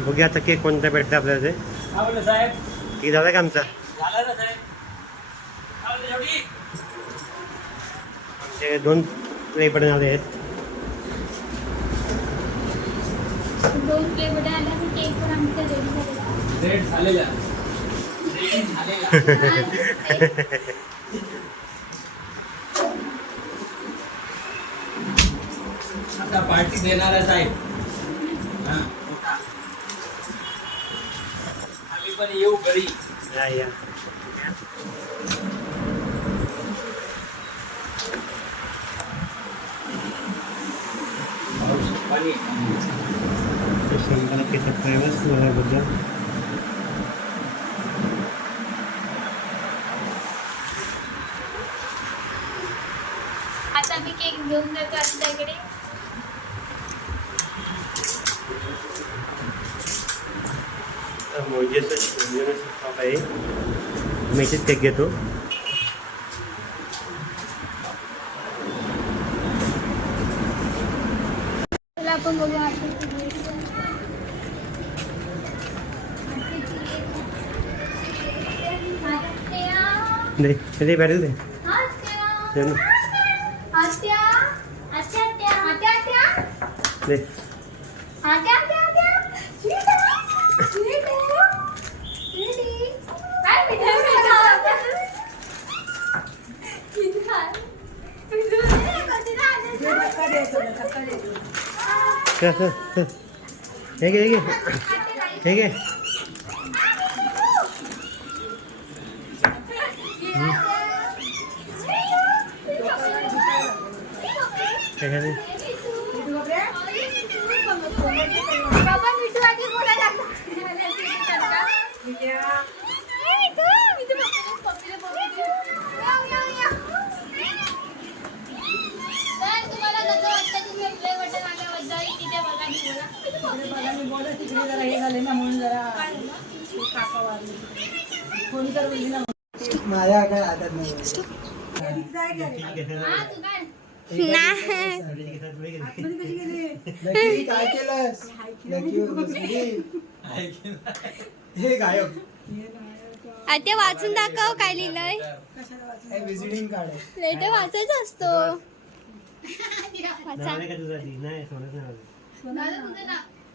बघूया आता केक कोणता भेटतं आपल्याला ते. केक झाला का आमचा? आमचे दोन प्ले आले आहेत. दोन प्ले तर केक पण आमचा रेडी झालेला पार्टी देणार आहे साहेब. हा, मोठा. आम्ही पण येऊ घरी या। या पाऊस पाणी शंभर केक फ्लेवर्सबद्दल आता मी केक घेऊन जातो आमच्याकडे. मोजेचं शॉप आहे मी इथेच केक घेतो चला आपण बघू आरतीची आत्या दे ते बॅटल दे आत्या दे ना. आत्या आत्या आत्या आत्या आत्या दे Ege, ege. Ege. Yeah. माझ्या काय हातात नाही. हा, तू काय? हे गायब. वाचून दाखव काय लिहिलंय. हे विजिटिंग कार्ड आहे. लेटर वाचायचा असतो.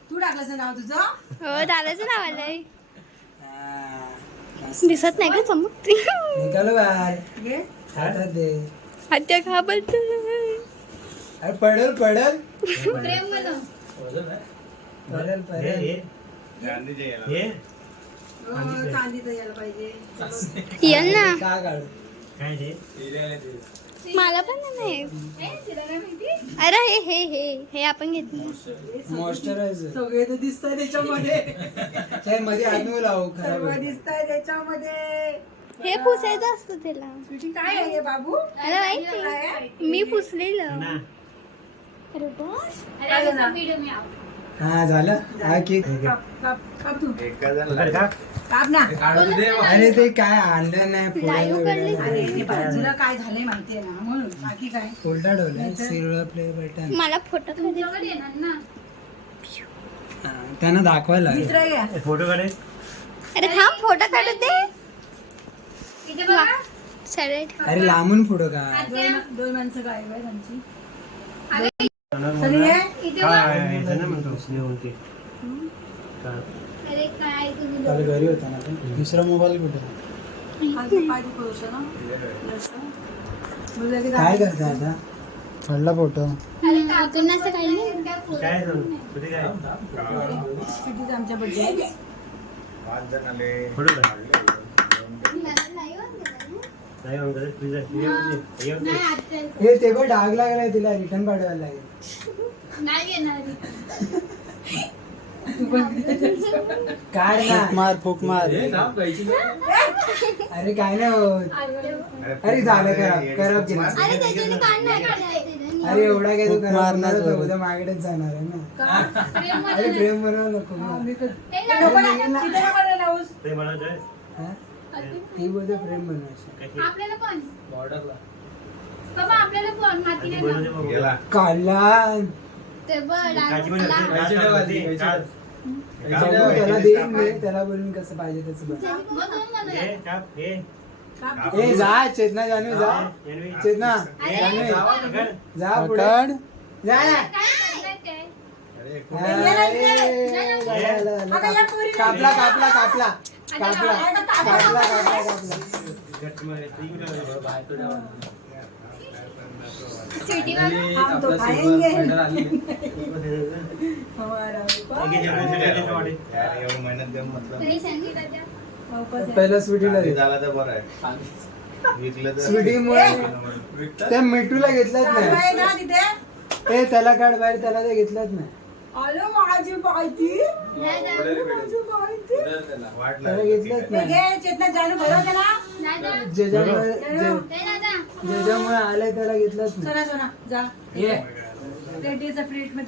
तू टाकलं नाव तुझं? हो दादाचं नाव आलंय. हा. दिसत नाही का चमक निघालो बाहेर. दे अरे पडल पडल. प्रेम म्हणून. पडल हे, पडल. हे. चांदी तर यायला पाहिजे. ये ना का काढू काय मला पण नाही काय? अरे हे हे हे हे आपण घेतलं. मॉइश्चरायझर सगळे तर दिसतंय त्याच्यामध्ये. ते मध्ये आत लावू खराब सर्व. दिसतंय त्याच्यामध्ये. हे पुसायचं असतं त्याला. काय आहे हे बाबू? अरे माहिती मी पुसलेलं. ना. अरे बस. अरे, असं video मी आव. हा झालं. हा केक अरे ते काय आणलं नाही. वगैरे. बाजूला काय झालंय माहितीये ना. म्हणून बाकी काय? सिल्वर प्ले बटन मला फोटो त्यांना दाखवायला लागेल. मित्र घ्या. फोटो काढे. अरे थांब फोटो काढू दे. सरळ अरे लांबून फोटो का दोन दोन माणसं गायब आहे त्यांची घरी होता ना. दुसरा मोबाईल कुठे काय करता आता पडला फोटो आमच्या बड्डे हे. हे ते पण डाग लागलाय तिला रिटर्न पाठवायला लागेल. नाही घेणार काय ना. मार फुक मार. अरे काय नाही होत अरे झालं खराब खराब अरे एवढा काय तू होता, उद्या माझ्याकडेच जाणार आहे ना. अरे प्रेम बनवू नको हा, हे? ते? हा? बनवायची. कशी? आपल्याला बाबा पण माती नाही ते काची त्याला देईन मी. त्याला बोलून कसं पाहिजे तसं बन मग दोन बनवूया. काप काप. ए जा चेतना जानू जा. चेतना. जा पुढे. जा. ना काय करताय ते? आता या पोरीला- कापला कापला कापला. मध्ये. जनरेशन पहिलं स्वीटीला झाला तर बरं आहे त्या मिठूला घेतलंच नाही. ते ए त्याला काढ बाहेर त्याला ते घेतलंच नाही. वाट त्याला घेतलंच नाही? घे चेतना जानू भरवते ना. ज्याच्यामुळे. जे- आलंय त्याला घेतलंच नाही. चला सोना जा. ये. प्लेटीचं प्लेटमध्ये